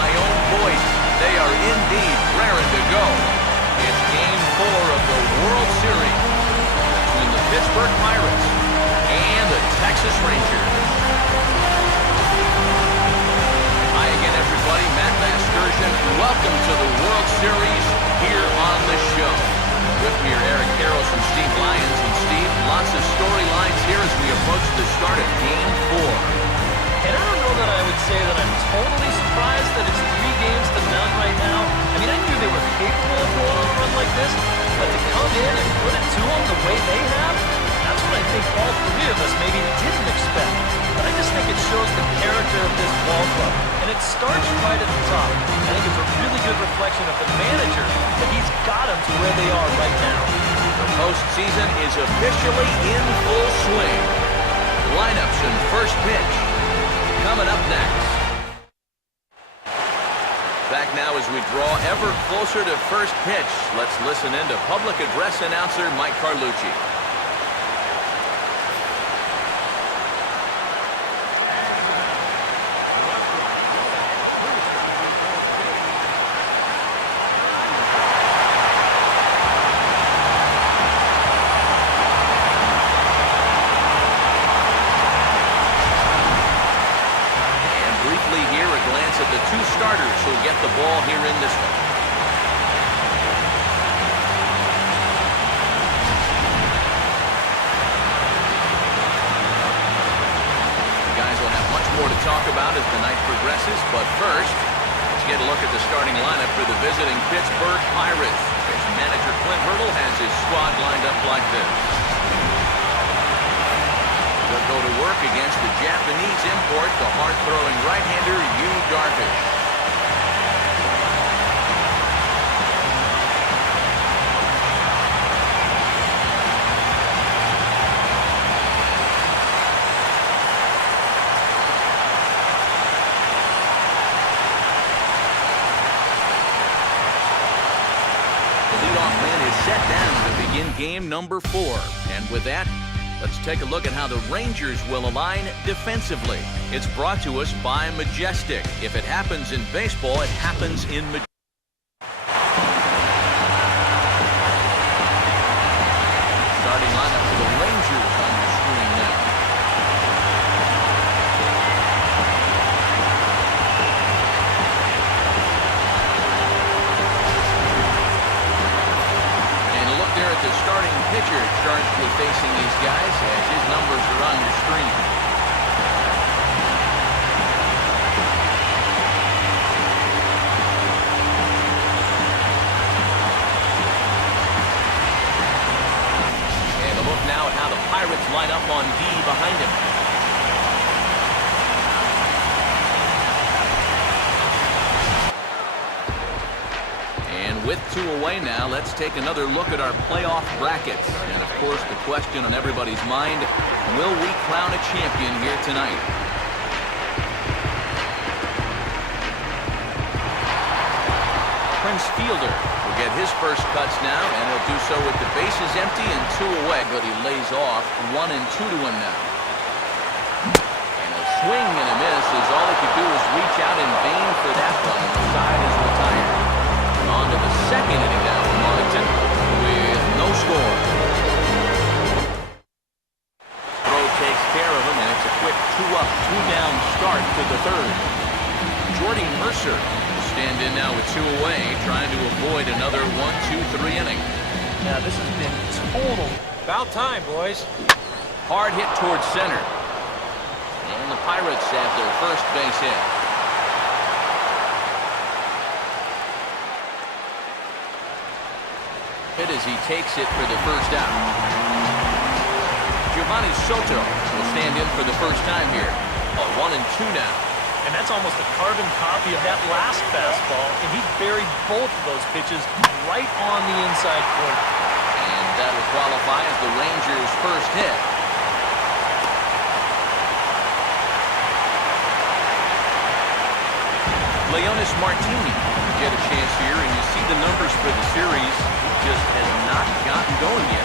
my own voice, they are indeed raring to go. It's Game 4 of the World Series between the Pittsburgh Pirates and the Texas Rangers. Hi again, everybody. Matt Vasgersian. Welcome to the World Series here on the show. With me are Eric Karros and Steve Lyons. And Steve, lots of storylines here as we approach the start of Game 4. And I don't know that I would say that I'm totally surprised that it's 3 games to none right now. I mean, I knew they were capable of going on a run like this, but to come in and put it to them the way they have, that's what I think all 3 of us maybe didn't expect. But I just think it shows the character of this ball club. And it starts right at the top. I think it's a really good reflection of the manager that he's got them to where they are right now. The postseason is officially in full swing. Lineups and first pitch coming up next. Back now as we draw ever closer to first pitch. Let's listen in to public address announcer Mike Carlucci. Of the 2 starters who'll get the ball here in this one. The guys will have much more to talk about as the night progresses, but first, let's get a look at the starting lineup for the visiting Pittsburgh Pirates. As manager Clint Hurdle has his squad lined up like this. They'll go to work against the Japanese import, the hard-throwing right-hander Yu Darvish. The leadoff man is set down to begin game number 4. And with that, let's take a look at how the Rangers will align defensively. It's brought to us by Majestic. If it happens in baseball, it happens in Majestic. Starting lineup for the Rangers on your screen now. And a look there at the starting pitcher charged with facing these guys as his numbers are on your screen. And a look now at how the Pirates line up on D behind him. With 2 away now, let's take another look at our playoff brackets. And, of course, the question on everybody's mind, will we crown a champion here tonight? Prince Fielder will get his first cuts now, and he'll do so with the bases empty and 2 away. But he lays off 1 and 2 to him now. And a swing and a miss as all he could do is reach out in vain for that one. The side is retired. On to the second inning now from Arlington with no score. Throw takes care of him, and it's a quick 2-up, 2-down start to the 3rd. Jordy Mercer will stand in now with 2 away, trying to avoid another 1-2-3 inning. Yeah, this has been total. About time, boys. Hard hit towards center. And the Pirates have their first base hit. As he takes it for the first out. Giovanni Soto will stand in for the first time here. 1 and 2 now. And that's almost a carbon copy of that last fastball, and he buried both of those pitches right on the inside corner. And that will qualify as the Rangers' first hit. Leonis Martini get a chance here, and you see the numbers for the series. It just has not gotten going yet.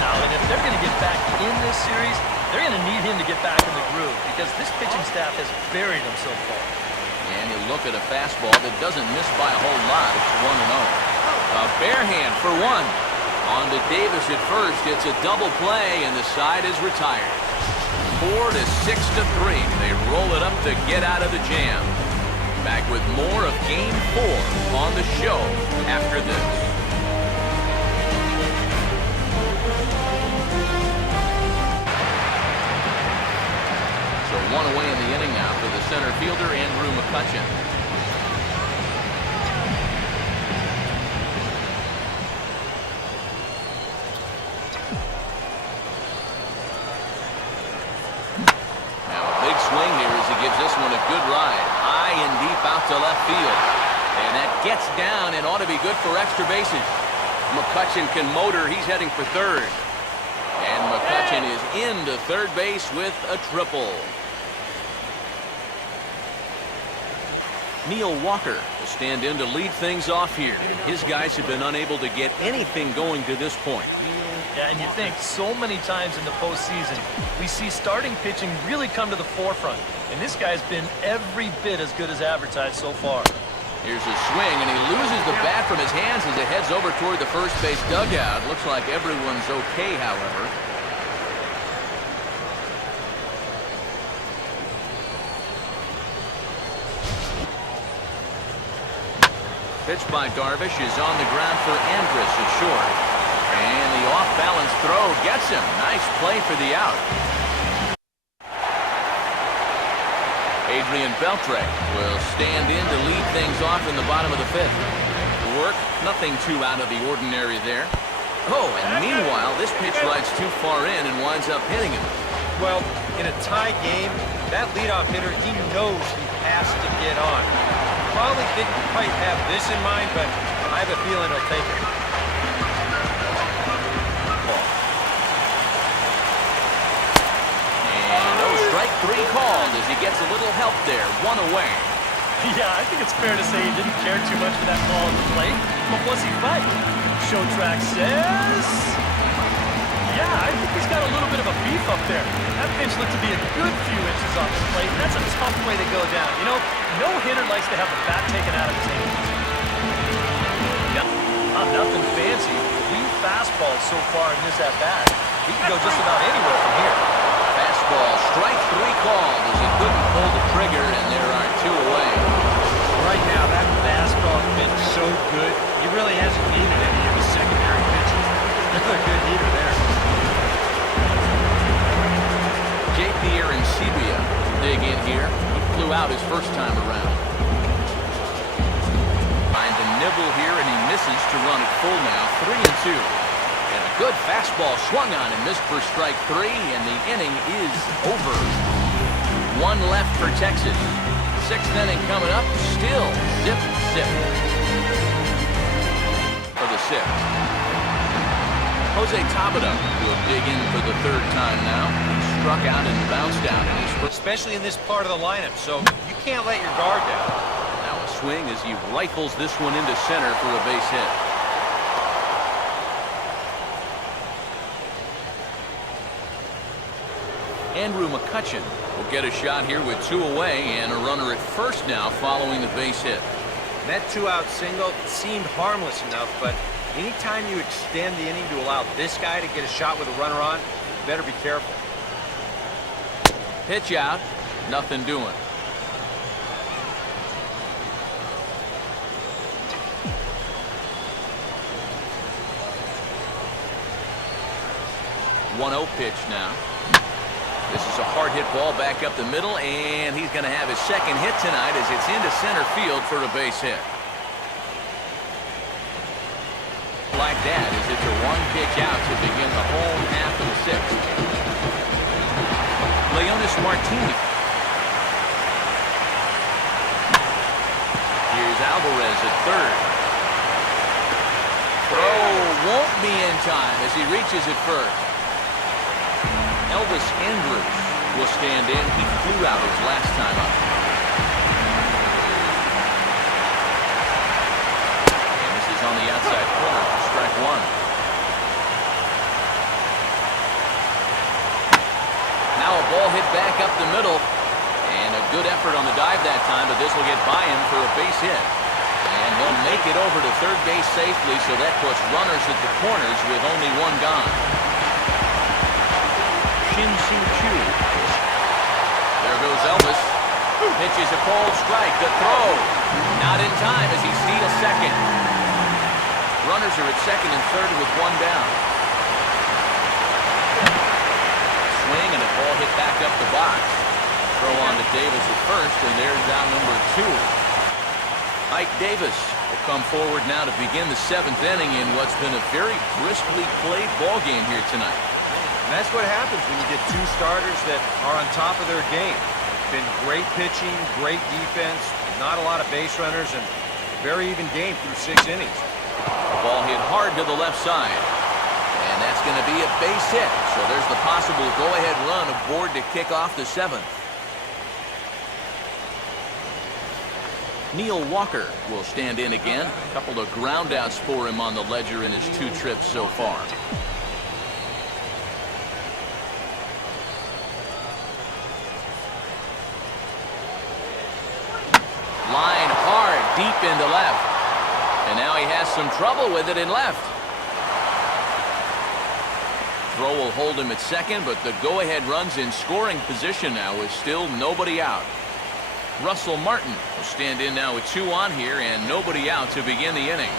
Now, and if they're going to get back in this series, they're going to need him to get back in the groove because this pitching staff has buried him so far. And he'll look at a fastball that doesn't miss by a whole lot. It's 1-0. A bare hand for one. On to Davis at first. It's a double play, and the side is retired. 4-6-3. They roll it up to get out of the jam. Back with more of Game 4 on the show after this. So one away in the inning now for the center fielder, Andrew McCutchen. Swing here as he gives this one a good ride. High and deep out to left field. And that gets down and ought to be good for extra bases. McCutchen can motor. He's heading for third. And McCutchen is into third base with a triple. Neil Walker will stand in to lead things off here. His guys have been unable to get anything going to this point. Yeah, and you think so many times in the postseason, we see starting pitching really come to the forefront. And this guy's been every bit as good as advertised so far. Here's a swing, and he loses the bat from his hands as it heads over toward the first base dugout. Looks like everyone's okay, however. Pitch by Darvish is on the ground for Andrus at short. And the off-balance throw gets him. Nice play for the out. Adrian Beltre will stand in to lead things off in the bottom of the fifth. Work, nothing too out of the ordinary there. Oh, and meanwhile, this pitch rides too far in and winds up hitting him. Well, in a tie game, that leadoff hitter, he knows he has to get on. Probably didn't quite have this in mind, but I have a feeling he'll take it. Strike three called as he gets a little help there. One away. Yeah, I think it's fair to say he didn't care too much for that ball at the plate. But was he right? Show track says... Yeah, I think he's got a little bit of a beef up there. That pitch looked to be a good few inches off the plate. That's a tough way to go down. You know, no hitter likes to have the bat taken out of his hands. Nothing fancy. 3 fastballs so far in this at-bat. He can go just about anywhere from here. Fastball, strike 3 called as he couldn't pull the trigger, and there are 2 away. Right now, that fastball has been so good, he really hasn't needed any of his secondary pitches. Another good hitter there. JP Arancibia dig in here. He flew out his first time around. Trying to nibble here, and he misses to run it full now. 3-2. And a good fastball swung on and missed for strike 3, and the inning is over. 1 left for Texas. 6th inning coming up. Still zip, zip. For the 6th. Jose Tabata will dig in for the 3rd time now. He struck out and bounced out in his first. Especially in this part of the lineup, so you can't let your guard down. Now a swing as he rifles this one into center for a base hit. Andrew McCutchen will get a shot here with 2 away and a runner at first now following the base hit. That 2-out single seemed harmless enough, but anytime you extend the inning to allow this guy to get a shot with a runner on, you better be careful. Pitch out, nothing doing. One-0 pitch now. This is a hard hit ball back up the middle, and he's going to have his 2nd hit tonight as it's into center field for a base hit. Like that as it's a 1-pitch out to begin the home half of the 6th. Leonis Martinez. Here's Alvarez at 3rd. Throw won't be in time as he reaches at first. Elvis Andrus will stand in. He flew out his last time up. And this is on the outside corner for strike 1. Now a ball hit back up the middle. And a good effort on the dive that time, but this will get by him for a base hit. And he'll make it over to third base safely, so that puts runners at the corners with only one gone. Shin-Soo Choo. There goes Elvis. Pitches a cold strike. The throw. Not in time as he steals second. Runners are at second and third with one down. Swing and a ball hit back up the box. Throw on to Davis at first, and there's out number 2. Ike Davis will come forward now to begin the 7th inning in what's been a very briskly played ball game here tonight. And that's what happens when you get 2 starters that are on top of their game. Been great pitching, great defense, not a lot of base runners, and very even game through 6 innings. Ball hit hard to the left side. And that's going to be a base hit. So there's the possible go-ahead run aboard to kick off the 7th. Neil Walker will stand in again. A couple of groundouts for him on the ledger in his 2 trips so far. Line hard, deep into left. And now he has some trouble with it in left. Throw will hold him at second, but the go-ahead run's in scoring position now with still nobody out. Russell Martin will stand in now with 2 on here and nobody out to begin the inning.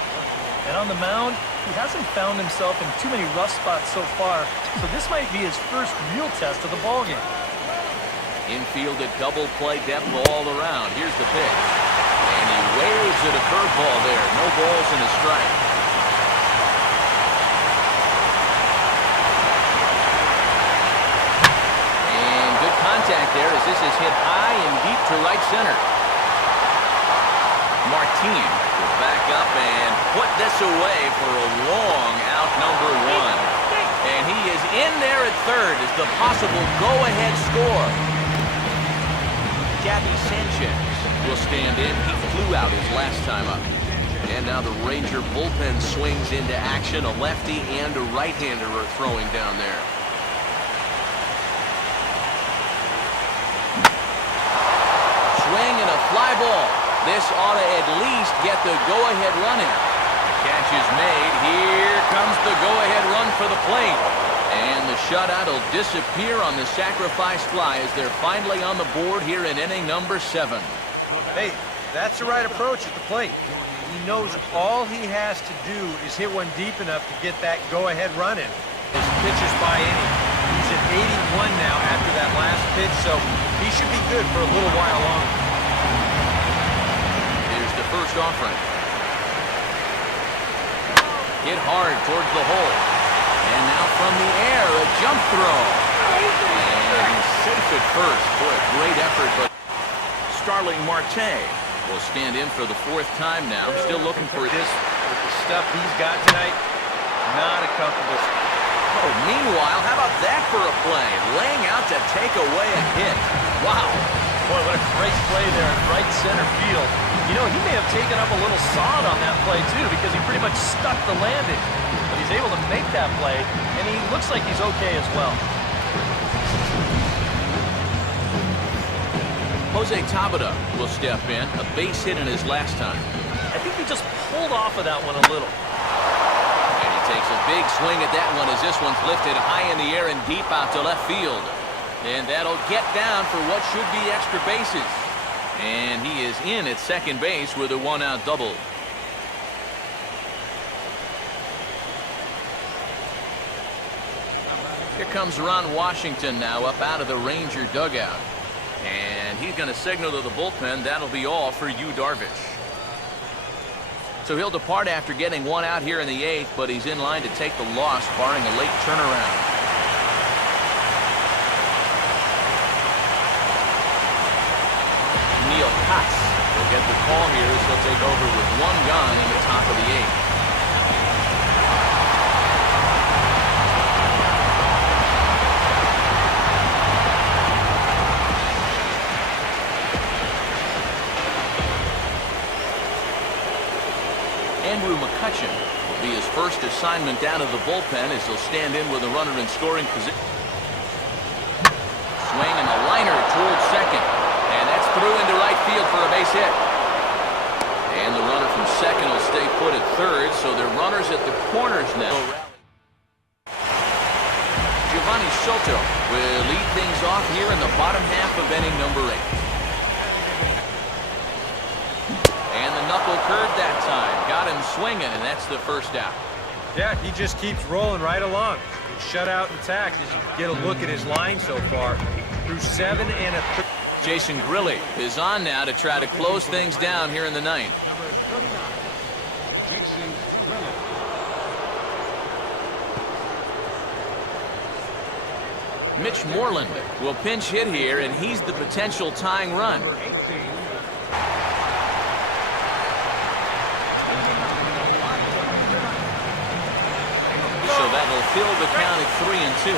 And on the mound, he hasn't found himself in too many rough spots so far, so this might be his first real test of the ballgame. Infield at double play depth all around. Here's the pitch. And he waves at a curveball there. No balls and a strike. And good contact there as this is hit high and deep to right center. Martin will back up and put this away for a long out number 1. And he is in there at third as the possible go-ahead score. Gabby Sanchez will stand in. He flew out his last time up. And now the Ranger bullpen swings into action. A lefty and a right-hander are throwing down there. Swing and a fly ball. This ought to at least get the go-ahead run in. Catch is made. Here comes the go-ahead run for the plate. And the shutout will disappear on the sacrifice fly as they're finally on the board here in inning number 7. Hey, that's the right approach at the plate. He knows all he has to do is hit one deep enough to get that go-ahead run in. His pitches by inning. He's at 81 now after that last pitch, so he should be good for a little while longer. Here's the first offering. Hit hard towards the hole. And now from the air, a jump throw. And safe at first. Boy, a great effort, but Starling Marte will stand in for the 4th time now. Still looking for this with the stuff he's got tonight. Not a comfortable. Oh, meanwhile, how about that for a play? Laying out to take away a hit. Wow. Boy, what a great play there in right center field. You know, he may have taken up a little sod on that play, too, because he pretty much stuck the landing. But he's able to make that play, and he looks like he's okay as well. Jose Tabata will step in. A base hit in his last time. I think he just pulled off of that one a little. And he takes a big swing at that one as this one's lifted high in the air and deep out to left field. And that'll get down for what should be extra bases. And he is in at second base with a 1-out double. Here comes Ron Washington now up out of the Ranger dugout. And he's going to signal to the bullpen that'll be all for Yu Darvish. So he'll depart after getting 1 out here in the 8th, but he's in line to take the loss barring a late turnaround. Neil Potts will get the call here as he'll take over with 1 gone in the top of the 8th. Andrew McCutchen will be his first assignment down to the bullpen as he'll stand in with a runner in scoring position. Swing and a liner towards second. hit. And the runner from second will stay put at third, so they're runners at the corners now. Giovanni Soto will lead things off here in the bottom half of inning number 8. And the knuckle curve that time. Got him swinging, and that's the first out. Yeah, he just keeps rolling right along. Shutout intact as you get a look at his line so far. Through 7 and a third. Jason Grilli is on now to try to close things down here in the 9th. Number 39, Jason Grilli. Mitch Moreland will pinch hit here, and he's the potential tying run. Number 18. So that'll fill the count at 3-2.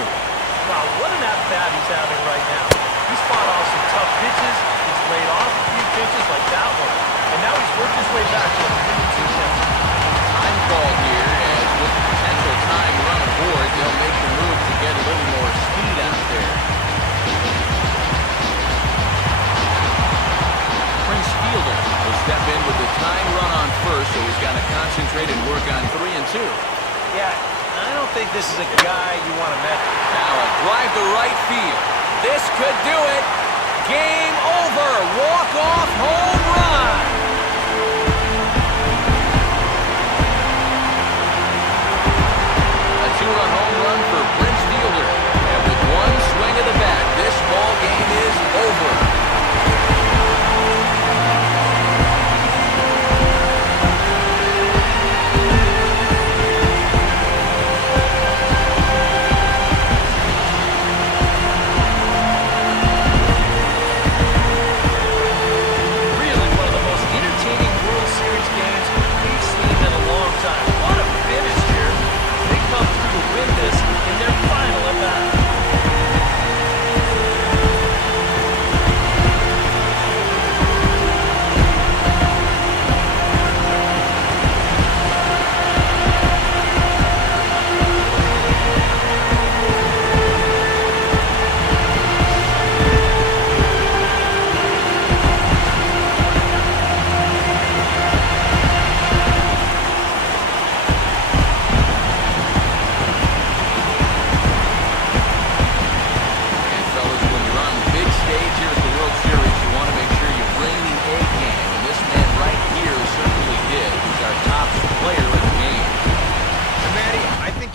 Wow, what an at-bat he's having right now. He's fought off some tough pitches. He's laid off a few pitches like that one. And now he's worked his way back to a 3-2 count. Time called here, as with the potential tying run aboard, they'll make the move to get a little more speed out there. Prince Fielder will step in with the tying run on first, so he's got to concentrate and work on 3-2. Yeah, I don't think this is a guy you want to mess with. Now a drive to right field. This could do it. Game over. Walk-off home run. A 2-run home run for Prince Fielder. And with one swing of the bat, this ball game is over.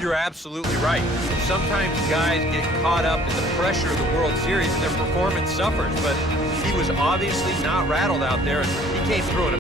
You're absolutely right. Sometimes guys get caught up in the pressure of the World Series and their performance suffers, but he was obviously not rattled out there, and he came through in a